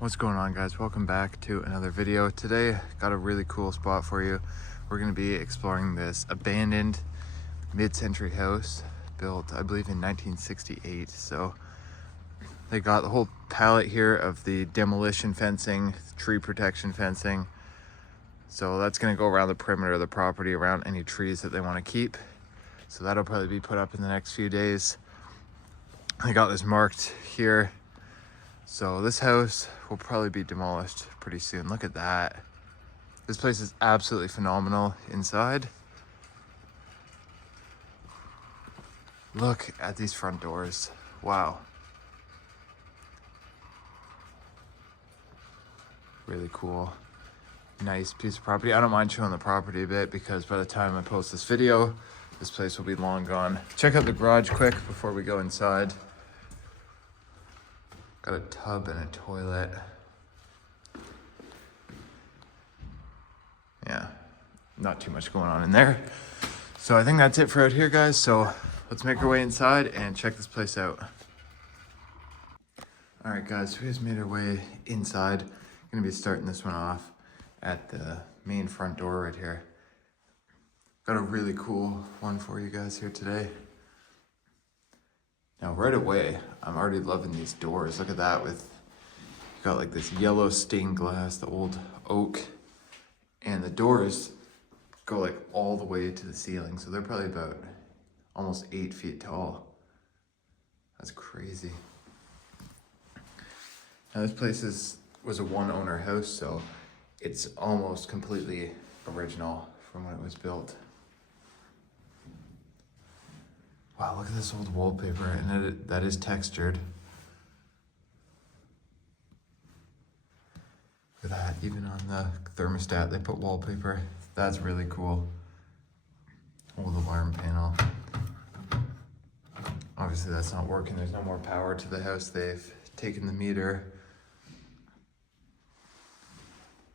What's going on, guys? Welcome back to another video. Today got a really cool spot for you. We're going to be exploring this abandoned mid-century house built, I believe, in 1968. So they got the whole palette here of the demolition fencing, tree protection fencing. So that's going to go around the perimeter of the property, around any trees that they want to keep. So that'll probably be put up in the next few days. I got this marked here. So this house will probably be demolished pretty soon. Look at that. This place is absolutely phenomenal inside. Look at these front doors. Wow. Really cool. Nice piece of property. I don't mind showing the property a bit because by the time I post this video, this place will be long gone. Check out the garage quick before we go inside. Got a tub and a toilet. Yeah, not too much going on in there. So I think that's it for out here, guys. So let's make our way inside and check this place out. All right, guys, we just made our way inside. Gonna be starting this one off at the main front door right here. Got a really cool one for you guys here today. Now, right away, I'm already loving these doors. Look at that, with, you got like this yellow stained glass, the old oak, and the doors go like all the way to the ceiling. So they're probably about almost 8 feet tall. That's crazy. Now this place was a one owner house, so it's almost completely original from when it was built. Wow, look at this old wallpaper, and that is textured. Look at that, even on the thermostat, they put wallpaper. That's really cool. Old alarm panel. Obviously that's not working, there's no more power to the house. They've taken the meter.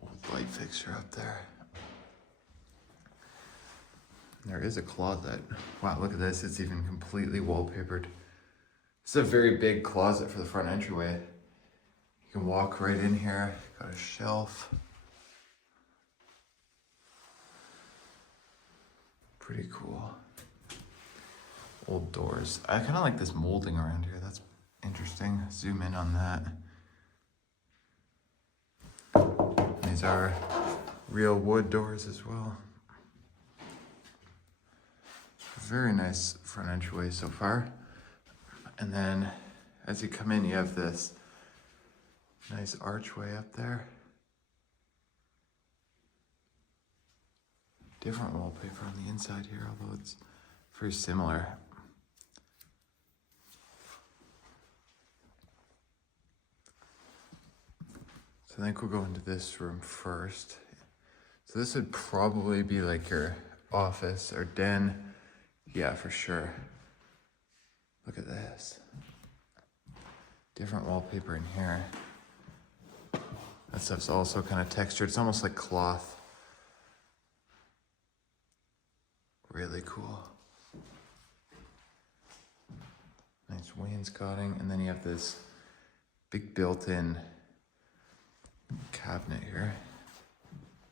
Old light fixture up there. There is a closet. Wow, look at this. It's even completely wallpapered. It's a very big closet for the front entryway. You can walk right in here. Got a shelf. Pretty cool. Old doors. I kind of like this molding around here. That's interesting. Zoom in on that. These are real wood doors as well. Very nice front entryway so far. And then as you come in, you have this nice archway up there. Different wallpaper on the inside here, although it's very similar. So I think we'll go into this room first. So this would probably be like your office or den. Yeah, for sure. Look at this. Different wallpaper in here. That stuff's also kind of textured. It's almost like cloth. Really cool. Nice wainscoting. And then you have this big built-in cabinet here.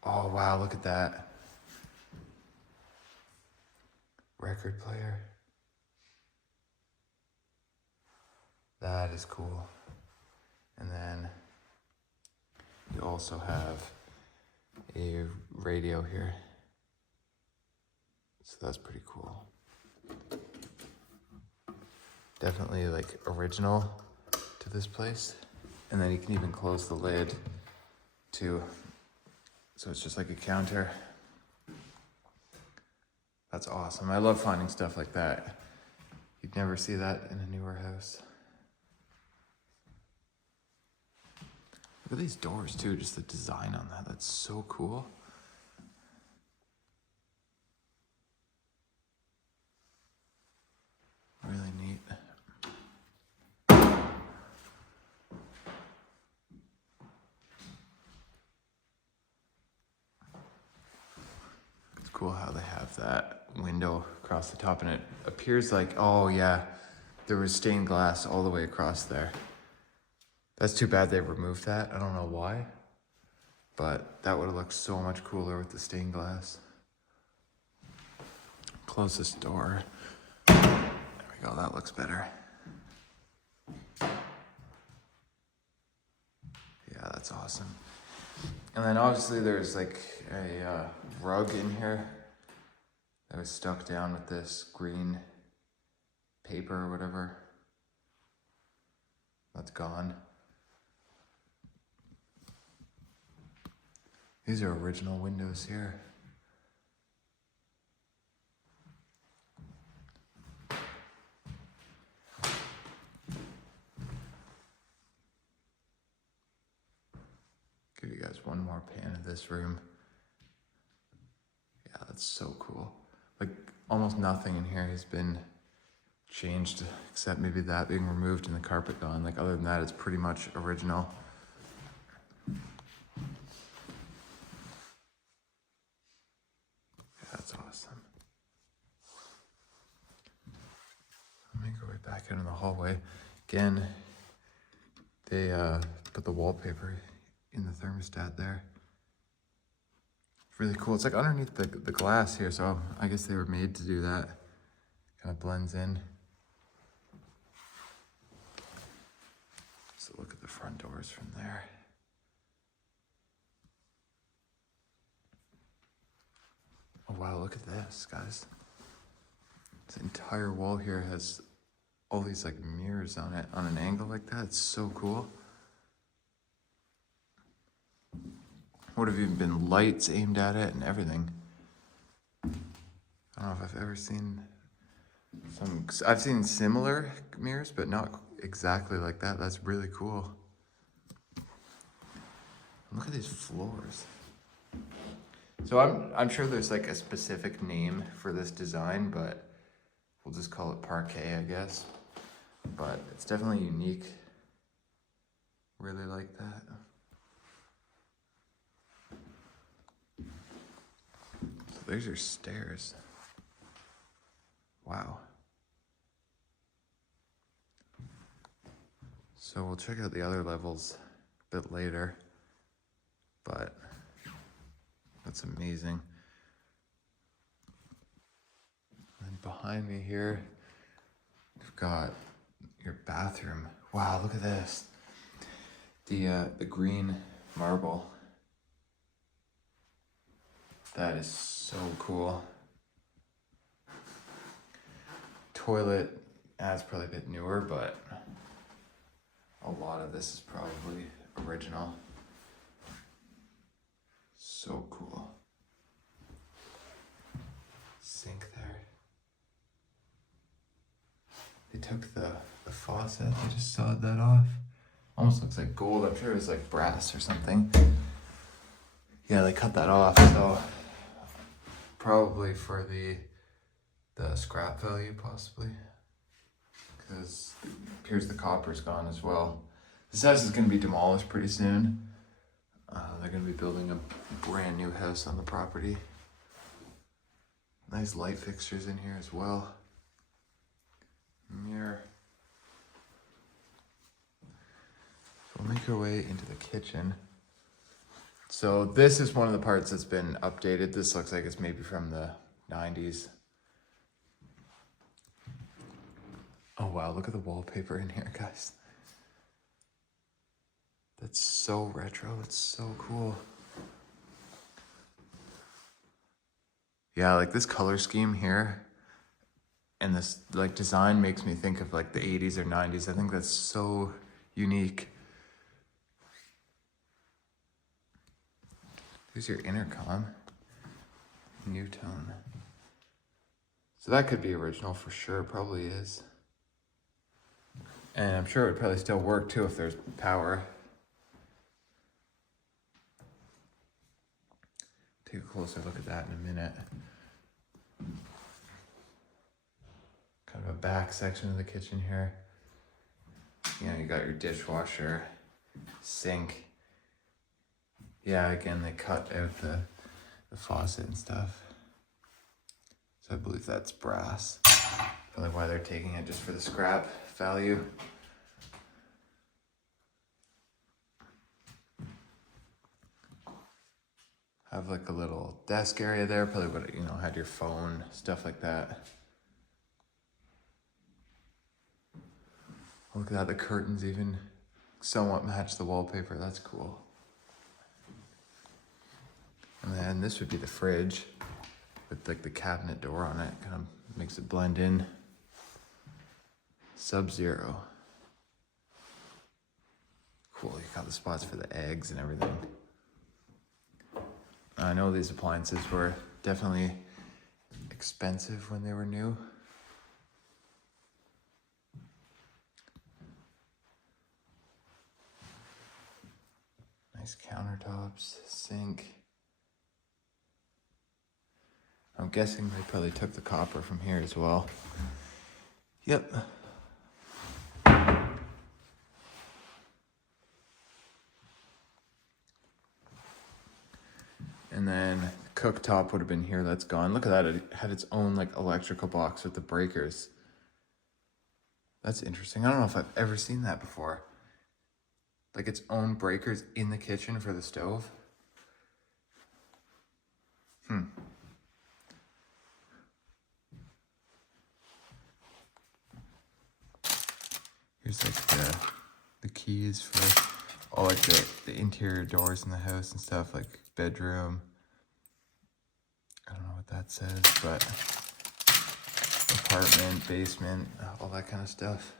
Oh, wow, look at that. Record player. That is cool. And then you also have a radio here. So that's pretty cool. Definitely like original to this place. And then you can even close the lid too. So it's just like a counter. That's awesome. I love finding stuff like that. You'd never see that in a newer house. Look at these doors too, just the design on that. That's so cool. Really neat. It's cool how they have that window across the top, and it appears like, oh yeah, there was stained glass all the way across there. That's too bad they removed that. I don't know why, but that would have looked so much cooler with the stained glass. Close this door. There we go, that looks better. Yeah, that's awesome. And then obviously there's like a rug in here that was stuck down with this green paper or whatever. That's gone. These are original windows here. Give you guys one more pan of this room. Yeah, that's so cool. Like almost nothing in here has been changed except maybe that being removed and the carpet gone. Like other than that, it's pretty much original. Yeah, that's awesome. Let me go right back into the hallway. Again, they put the wallpaper in the thermostat there. It's really cool. It's like underneath the glass here, so I guess they were made to do that. Kind of blends in. So look at the front doors from there. Oh wow, look at this, guys. This entire wall here has all these like mirrors on it on an angle like that. It's so cool. Would have even been lights aimed at it and everything. I don't know if I've ever seen some. I've seen similar mirrors, but not exactly like that. That's really cool. Look at these floors. So I'm sure there's like a specific name for this design, but we'll just call it parquet, I guess. But it's definitely unique. Really like that. So there's your stairs. Wow. So we'll check out the other levels a bit later, but that's amazing. And behind me here, we've got your bathroom. Wow, look at this. The green marble. That is so cool. Toilet, that's probably a bit newer, but a lot of this is probably original. So cool. Sink there. They took the faucet, they just sawed that off. Almost looks like gold. I'm sure it was like brass or something. Yeah, they cut that off, so probably for the scrap value, possibly. Because it appears the copper's gone as well. This house is going to be demolished pretty soon. They're going to be building a brand new house on the property. Nice light fixtures in here as well. Mirror. So we'll make our way into the kitchen. So this is one of the parts that's been updated. This looks like it's maybe from the 90s. Oh wow, look at the wallpaper in here, guys. That's so retro, it's so cool. Yeah, like this color scheme here and this like design makes me think of like the 80s or 90s. I think that's so unique. Here's your intercom. New tone. So that could be original for sure, probably is. And I'm sure it would probably still work too if there's power. Take a closer look at that in a minute. Kind of a back section of the kitchen here. You know, you got your dishwasher, sink. Yeah, again, they cut out the faucet and stuff. So I believe that's brass. Probably why they're taking it, just for the scrap value. Have like a little desk area there, probably would, you know, had your phone, stuff like that. Look at that, the curtains even somewhat match the wallpaper. That's cool. And then this would be the fridge with like the cabinet door on it. Kind of makes it blend in. Sub-Zero. Cool, you got the spots for the eggs and everything. I know these appliances were definitely expensive when they were new. Nice countertops, sink. I'm guessing they probably took the copper from here as well. Yep. And then cooktop would have been here, that's gone. Look at that, it had its own like electrical box with the breakers. That's interesting. I don't know if I've ever seen that before. Like its own breakers in the kitchen for the stove. Here's like the keys for all like the interior doors in the house and stuff, like bedroom. I don't know what that says, but apartment, basement, all that kind of stuff.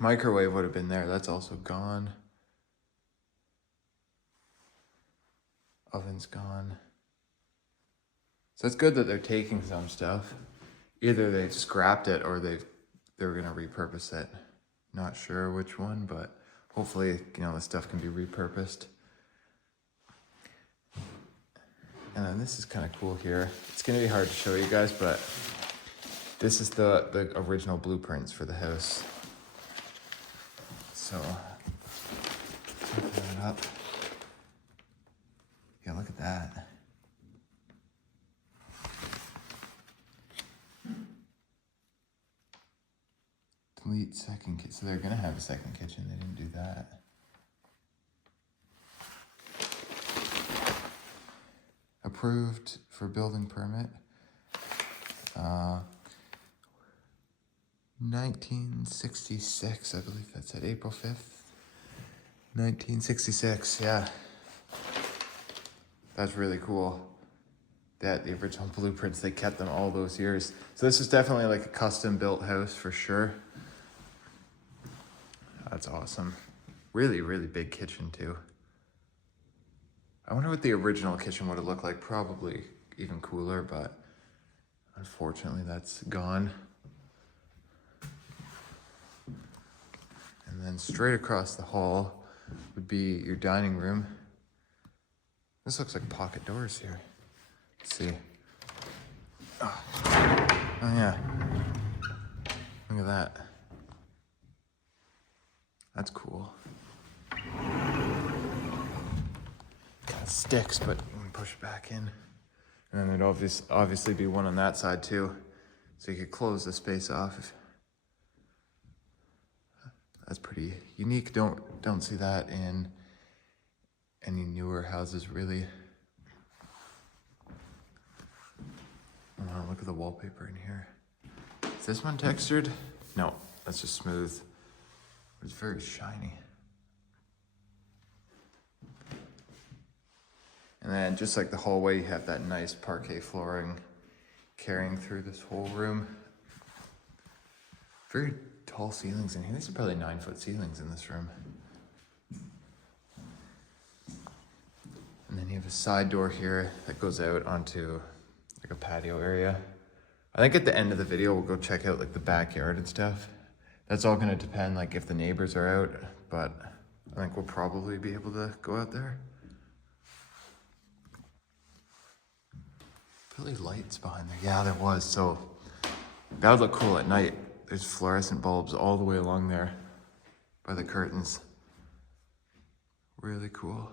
Microwave would have been there, that's also gone. Oven's gone. So it's good that they're taking some stuff. Either they've scrapped it or they're gonna repurpose it. Not sure which one, but hopefully, you know, the stuff can be repurposed. And then this is kind of cool here. It's gonna be hard to show you guys, but this is the original blueprints for the house. So, open that up. Yeah, look at that. Delete second kitchen. So they're gonna have a second kitchen. They didn't do that. Approved for building permit. 1966, I believe that's at April 5th. 1966, yeah. That's really cool. That the original blueprints, they kept them all those years. So this is definitely like a custom built house for sure. That's awesome. Really, really big kitchen too. I wonder what the original kitchen would have looked like. Probably even cooler, but unfortunately that's gone. And then straight across the hall would be your dining room. This looks like pocket doors here. Let's see. Oh yeah. Look at that. That's cool. Kind of sticks, but you can push it back in. And then there'd obviously be one on that side too. So you could close the space off. That's pretty unique. Don't see that in any newer houses really. Oh, look at the wallpaper in here. Is this one textured? No, that's just smooth. It's very shiny. And then just like the hallway, you have that nice parquet flooring carrying through this whole room. Very tall ceilings in here. These are probably 9-foot ceilings in this room. And then you have a side door here that goes out onto like a patio area. I think at the end of the video, we'll go check out like the backyard and stuff. That's all gonna depend like if the neighbors are out, but I think we'll probably be able to go out there. Really lights behind there. Yeah, there was. So that would look cool at night. There's fluorescent bulbs all the way along there by the curtains. Really cool.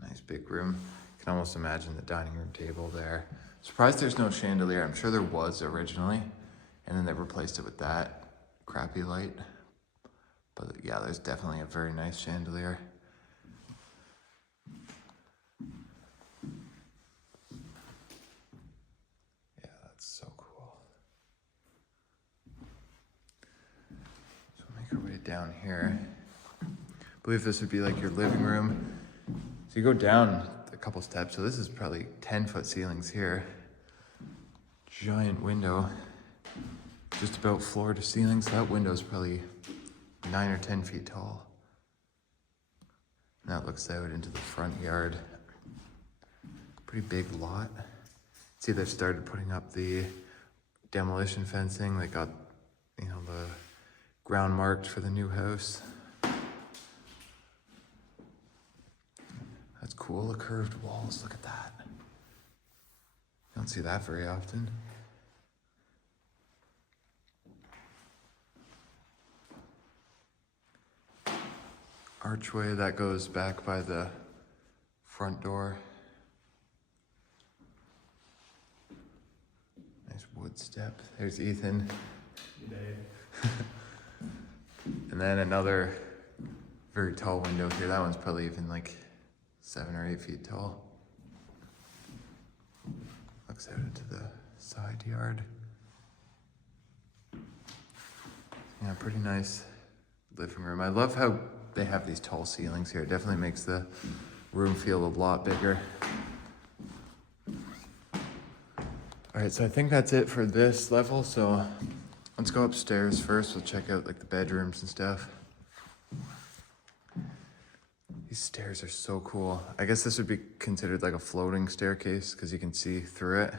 Nice big room. You can almost imagine the dining room table there. Surprised there's no chandelier. I'm sure there was originally, and then they replaced it with that. crappy light. But yeah, there's definitely a very nice chandelier. Yeah, that's so cool. So we'll make our way down here. I believe this would be like your living room. So you go down a couple steps. So this is probably 10-foot ceilings here. Giant window, just about floor to ceiling. So that window is probably 9 or 10 feet tall. And that looks out into the front yard. Pretty big lot. See, they've started putting up the demolition fencing. They got, you know, the ground marked for the new house. That's cool, the curved walls, look at that. You don't see that very often. Archway that goes back by the front door. Nice wood step. There's Ethan. And then another very tall window here. That one's probably even like 7 or 8 feet tall. Looks out into the side yard. Yeah, pretty nice living room. I love how they have these tall ceilings here. It definitely makes the room feel a lot bigger. All right, so I think that's it for this level. So let's go upstairs first. We'll check out like the bedrooms and stuff. These stairs are so cool. I guess this would be considered like a floating staircase because you can see through it.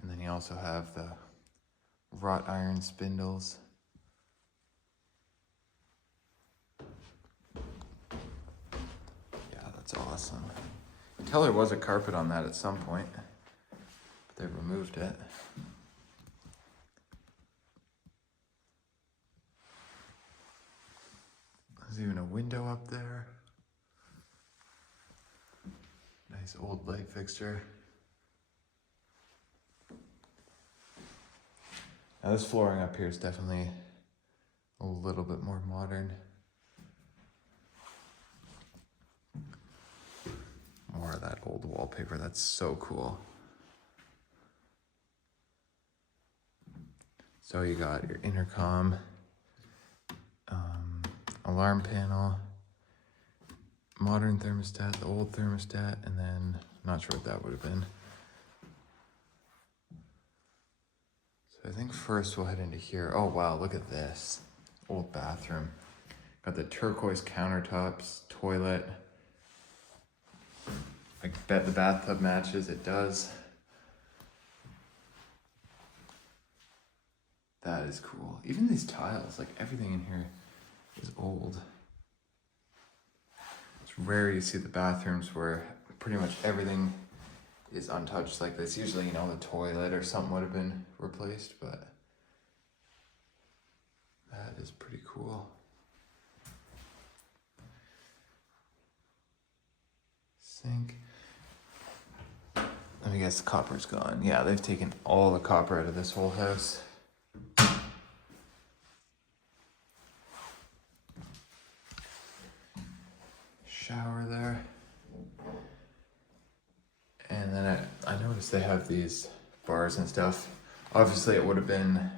And then you also have the wrought iron spindles. Yeah, that's awesome. I can tell there was a carpet on that at some point, but they removed it. There's even a window up there. Nice old light fixture. Now this flooring up here is definitely a little bit more modern. More of that old wallpaper, that's so cool. So you got your intercom, alarm panel, modern thermostat, the old thermostat, and then not sure what that would have been. So I think first we'll head into here. Oh wow, look at this. Old bathroom. Got the turquoise countertops, toilet. I bet the bathtub matches, it does. That is cool. Even these tiles, like everything in here is old. It's rare you see the bathrooms where pretty much everything is untouched like this. Usually, you know, the toilet or something would have been replaced, but that is pretty cool. Sink. Let me guess, the copper's gone. Yeah, they've taken all the copper out of this whole house. Shower there. And then I noticed they have these bars and stuff. Obviously it would have been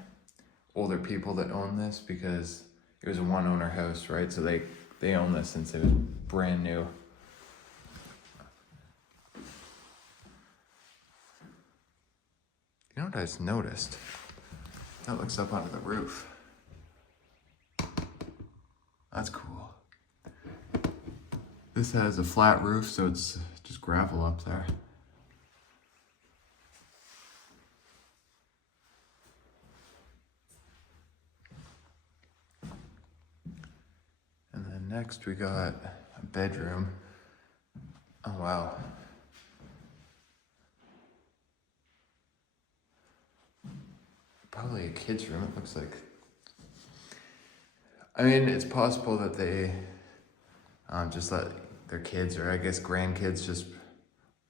older people that owned this because it was a one owner house, right? So they own this since it was brand new. You know what I just noticed? That looks up onto the roof. That's cool. This has a flat roof, so it's just gravel up there. And then next we got a bedroom. Oh wow. Probably a kid's room, it looks like. I mean, it's possible that they just let their kids, or I guess grandkids, just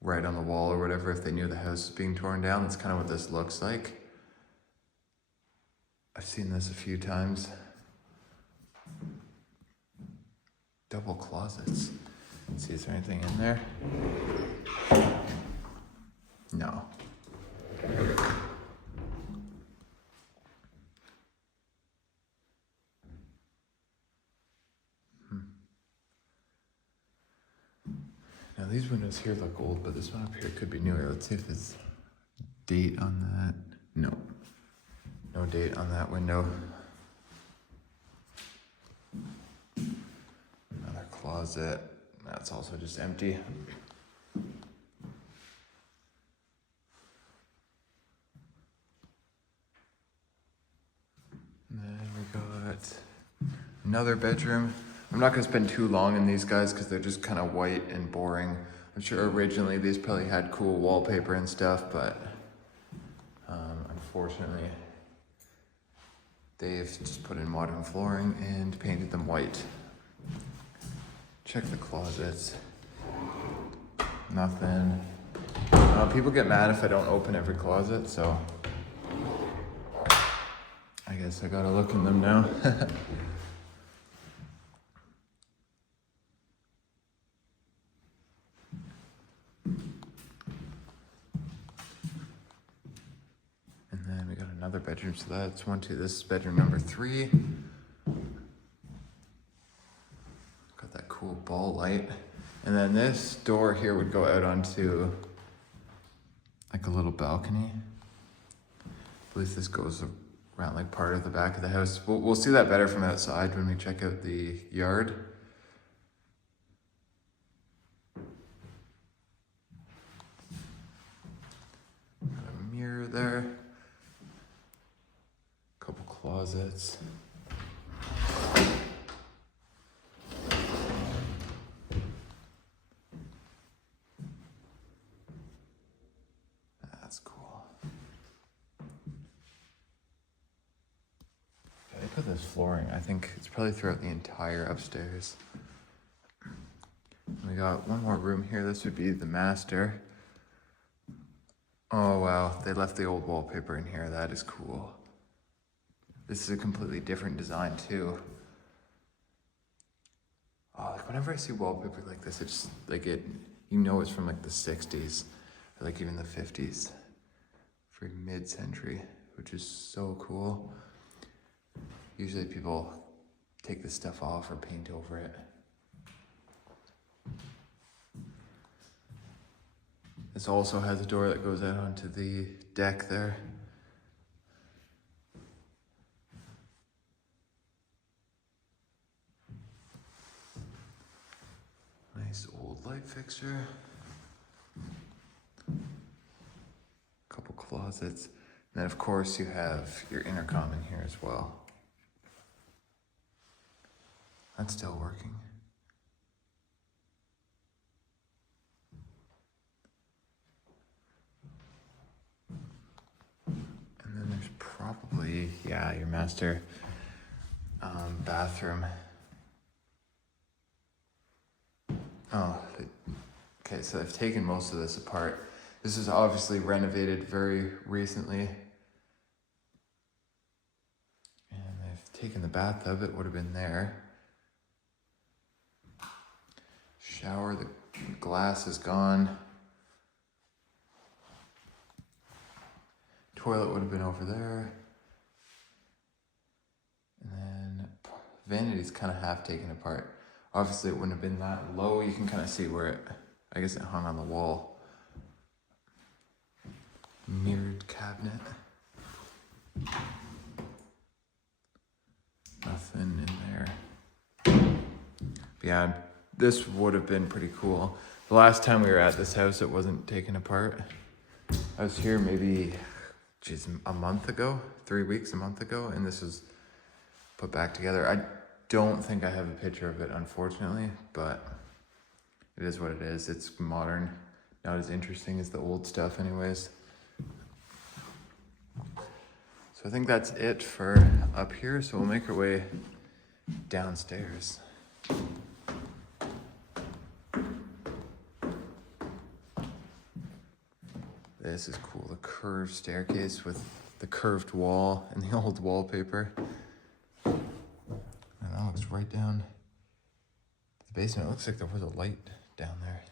write on the wall or whatever if they knew the house was being torn down. That's kind of what this looks like. I've seen this a few times. Double closets. Let's see, is there anything in there? No. Now these windows here look old, but this one up here could be newer. Let's see if there's date on that. No. No date on that window. Another closet. That's also just empty. And then we got another bedroom. I'm not gonna spend too long in these guys because they're just kind of white and boring. I'm sure originally these probably had cool wallpaper and stuff, but unfortunately they've just put in modern flooring and painted them white. Check the closets. Nothing. People get mad if I don't open every closet, so I guess I gotta look in them now. And then we got another bedroom, so that's 1, 2. This is bedroom number 3. Got that cool ball light. And then this door here would go out onto like a little balcony. I believe this goes around like part of the back of the house. We'll see that better from outside when we check out the yard. Got a mirror there. Couple closets. That's cool. I think with this flooring, I think it's probably throughout the entire upstairs. We got one more room here. This would be the master. Oh wow, they left the old wallpaper in here. That is cool. This is a completely different design too. Oh, like whenever I see wallpaper like this, it's like you know it's from like the 60s or like even the 50s. For mid-century, which is so cool. Usually people take this stuff off or paint over it. This also has a door that goes out onto the deck there. Nice old light fixture. Couple closets. And then of course you have your intercom in here as well. That's still working. And then there's probably, yeah, your master bathroom. Oh, okay, so I've taken most of this apart. This is obviously renovated very recently. And they've taken the bathtub, it would have been there. Shower, the glass is gone. Toilet would have been over there. And then vanity's kind of half taken apart. Obviously it wouldn't have been that low. You can kind of see where I guess it hung on the wall. Mirrored cabinet. Nothing in there. But yeah, this would have been pretty cool. The last time we were at this house, it wasn't taken apart. I was here maybe, a month ago, 3 weeks, a month ago, and this was put back together. I don't think I have a picture of it, unfortunately, but it is what it is. It's modern, not as interesting as the old stuff anyways. So I think that's it for up here. So we'll make our way downstairs. This is cool. The curved staircase with the curved wall and the old wallpaper. And that looks right down the basement. It looks like there was a light down there.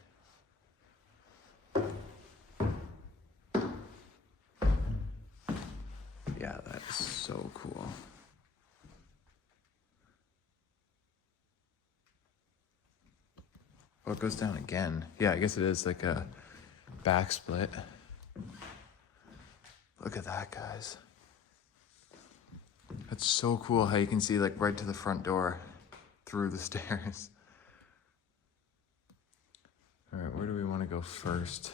Yeah, that is so cool. Oh, it goes down again. Yeah, I guess it is like a back split. Look at that, guys. That's so cool how you can see like right to the front door through the stairs. All right, where do we want to go first?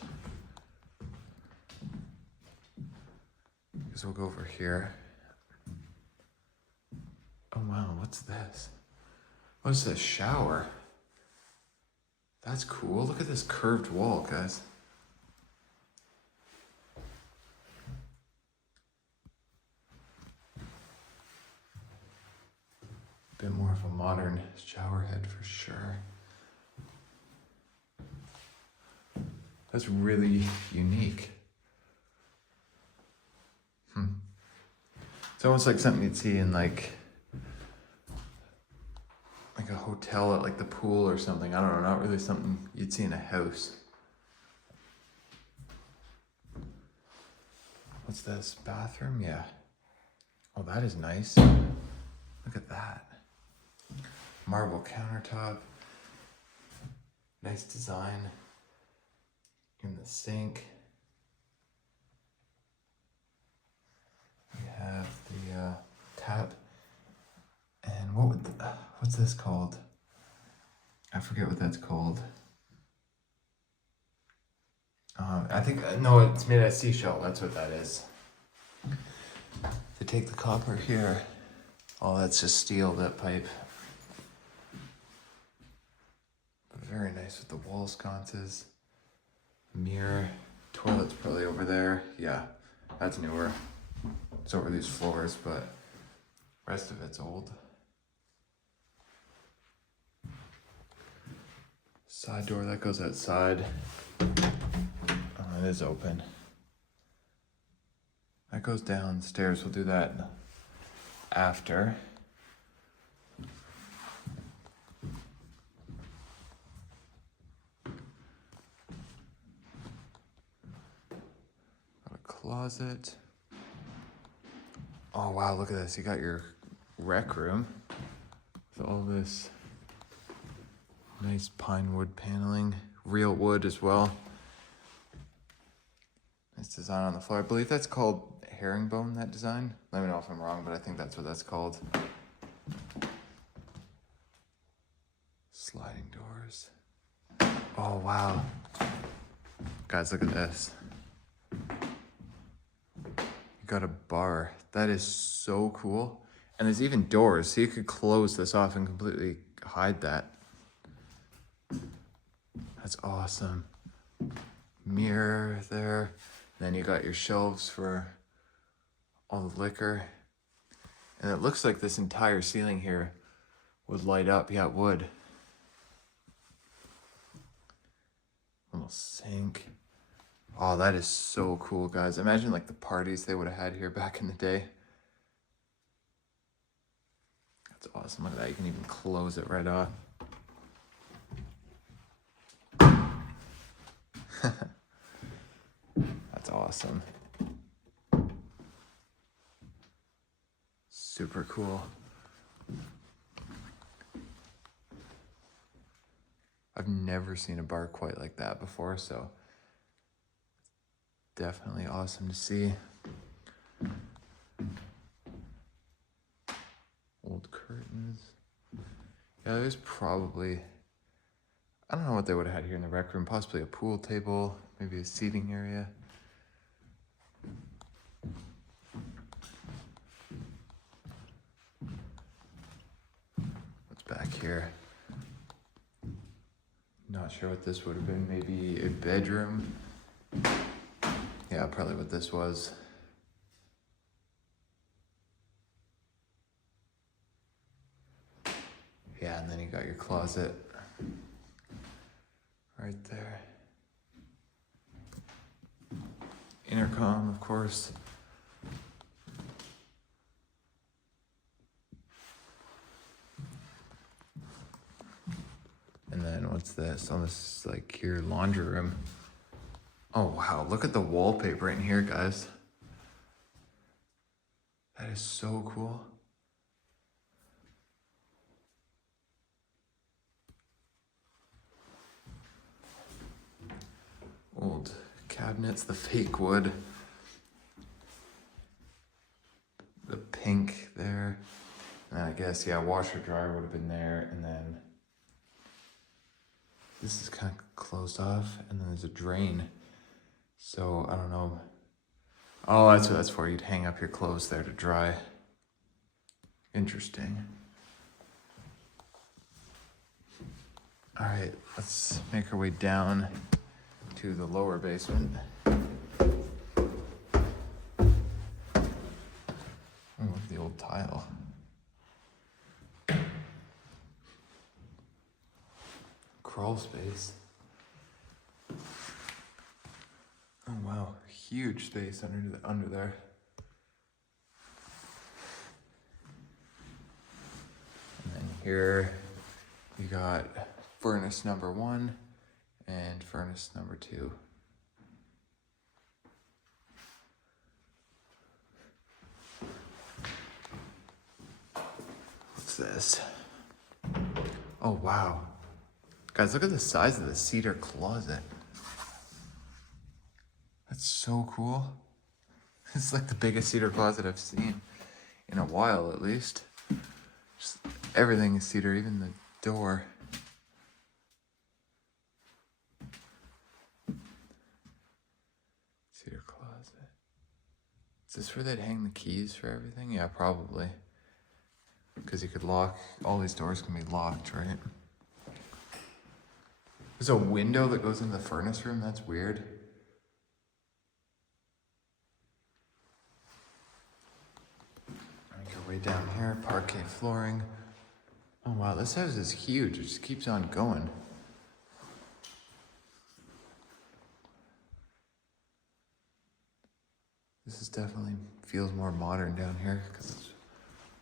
I guess we'll go over here. Oh wow, what's this? What's this? Shower? That's cool. Look at this curved wall, guys. Bit more of a modern shower head for sure. That's really unique. It's almost like something you'd see in like a hotel at like the pool or something. I don't know, not really something you'd see in a house. What's this? Bathroom? Yeah. Oh, that is nice. Look at that. Marble countertop. Nice design in the sink. We have the tap. And what's this called? I forget what that's called. I think, no, it's made out of seashell. That's what that is. They take the copper here. Oh, that's just steel, that pipe. Very nice with the wall sconces. Mirror. Toilet's probably over there. Yeah, that's newer. It's over these floors, but rest of it's old. Side door, that goes outside. Oh, it is open. That goes downstairs. We'll do that after. Got a closet. Oh wow, look at this. You got your rec room with all this nice pine wood paneling, real wood as well. Nice design on the floor. I believe that's called herringbone, that design. Let me know if I'm wrong, but I think that's what that's called. Sliding doors. Oh wow. Guys, look at this. You got a bar. That is so cool. And there's even doors, so you could close this off and completely hide that. That's awesome. Mirror there. Then you got your shelves for all the liquor. And it looks like this entire ceiling here would light up. Yeah, it would. Little sink. Oh, that is so cool, guys. Imagine like the parties they would have had here back in the day. That's awesome. Look at that. You can even close it right off. That's awesome. Super cool. I've never seen a bar quite like that before, so definitely awesome to see. Old curtains. Yeah, there's probably, I don't know what they would have had here in the rec room, possibly a pool table, maybe a seating area. What's back here? Not sure what this would have been, maybe a bedroom. Yeah, probably what this was. Yeah, and then you got your closet right there. Intercom, of course. what's this? Oh, this is like your laundry room. Oh, wow. Look at the wallpaper in here, guys. That is so cool. Old cabinets, the fake wood. The pink there. And I guess, yeah, washer dryer would have been there. And then this is kind of closed off. And then there's a drain. So I don't know. Oh, that's what that's for. You'd hang up your clothes there to dry. Interesting. All right, let's make our way down to the lower basement. Oh, look at the old tile. Crawl space. Oh wow, huge space under there. And then here you got furnace number 1 and furnace number 2. What's this? Oh wow. Guys, look at the size of the cedar closet. That's so cool. It's like the biggest cedar closet I've seen in a while, at least. Just everything is cedar, even the door. Cedar closet. Is this where they'd hang the keys for everything? Yeah, probably. Because you could lock, all these doors can be locked, right? There's a window that goes into the furnace room. That's weird. Make our way down here. Parquet flooring. Oh wow, this house is huge. It just keeps on going. This is definitely feels more modern down here because it's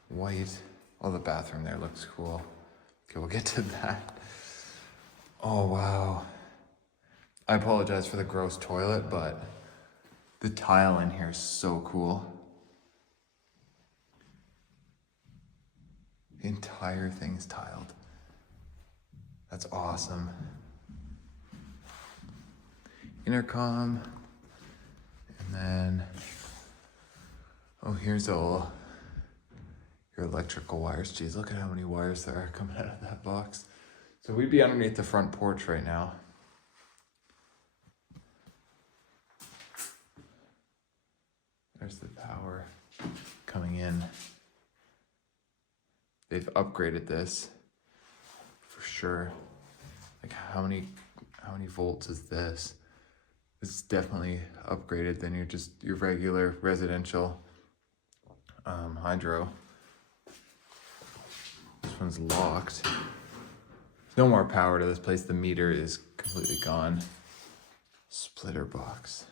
white. Oh, the bathroom there looks cool. Okay, we'll get to that. Oh, wow. I apologize for the gross toilet, but the tile in here is so cool. The entire thing's tiled. That's awesome. Intercom. And then, oh, here's all your electrical wires. Geez, look at how many wires there are coming out of that box. So we'd be underneath the front porch right now. There's the power coming in. They've upgraded this for sure. Like how many volts is this? This is definitely upgraded than your regular residential hydro. This one's locked. No more power to this place. The meter is completely gone. Splitter box.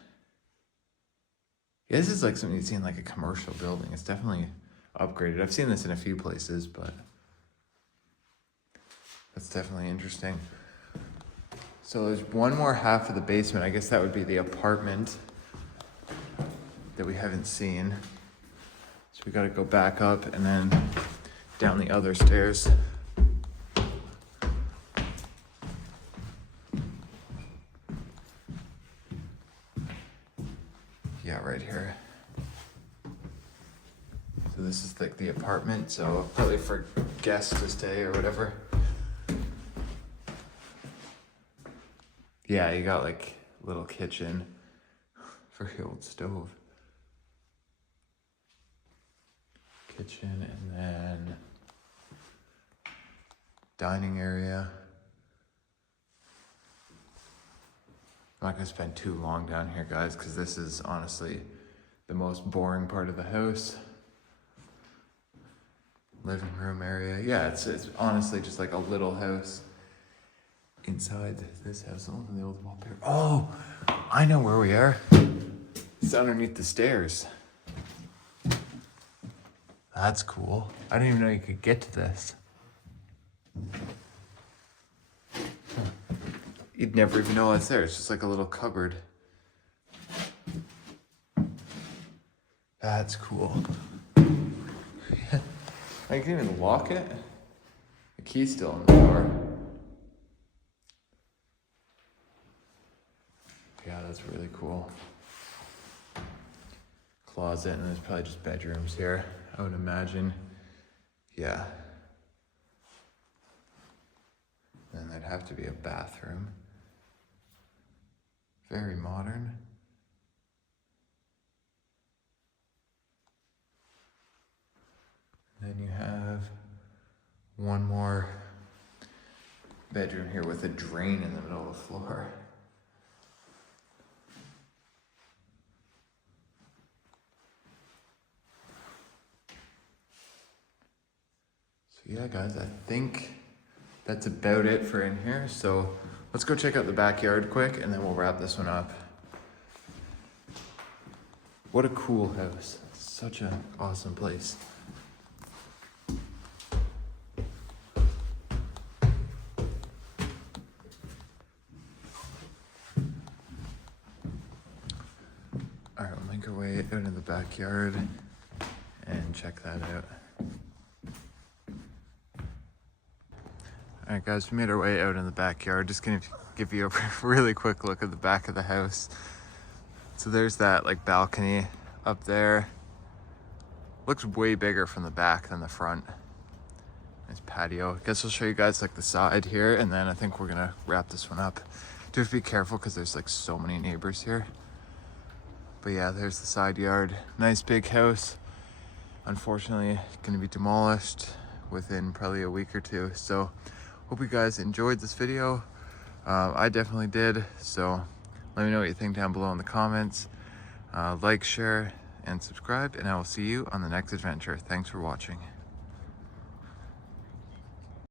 Yeah, this is like something you see in like a commercial building. It's definitely upgraded. I've seen this in a few places, but that's definitely interesting. So there's one more half of the basement. I guess that would be the apartment that we haven't seen. So we got to go back up and then down the other stairs. Yeah, right here. So this is like the apartment, so probably for guests to stay or whatever. Yeah, you got like a little kitchen for the old stove. Kitchen and then dining area. I'm not gonna spend too long down here, guys, because this is honestly the most boring part of the house. Living room area. Yeah, it's honestly just like a little house inside this house. Oh, the old wallpaper. Oh, I know where we are. It's underneath the stairs. That's cool. I didn't even know you could get to this. Huh. you'd never even know it's there. It's just like a little cupboard. That's cool. I can even lock it. The key's still on the door. Yeah, that's really cool. Closet, and there's probably just bedrooms here, I would imagine. Yeah. Then there'd have to be a bathroom. Very modern. Then you have one more bedroom here with a drain in the middle of the floor. So yeah, guys, I think that's about it for in here. So let's go check out the backyard quick and then we'll wrap this one up. What a cool house. Such an awesome place. All right, we'll make our way out in the backyard and check that out. All right, guys, we made our way out in the backyard. Just gonna give you a really quick look at the back of the house. So there's that like balcony up there. Looks way bigger from the back than the front. Nice patio. I guess I'll show you guys like the side here, and then I think we're gonna wrap this one up. Do have to be careful because there's like so many neighbors here. But yeah, there's the side yard. Nice big house. Unfortunately, gonna be demolished within probably a week or two. So hope you guys enjoyed this video. I definitely did. So let me know what you think down below in the comments. Like, share, and subscribe, and I will see you on the next adventure. Thanks for watching.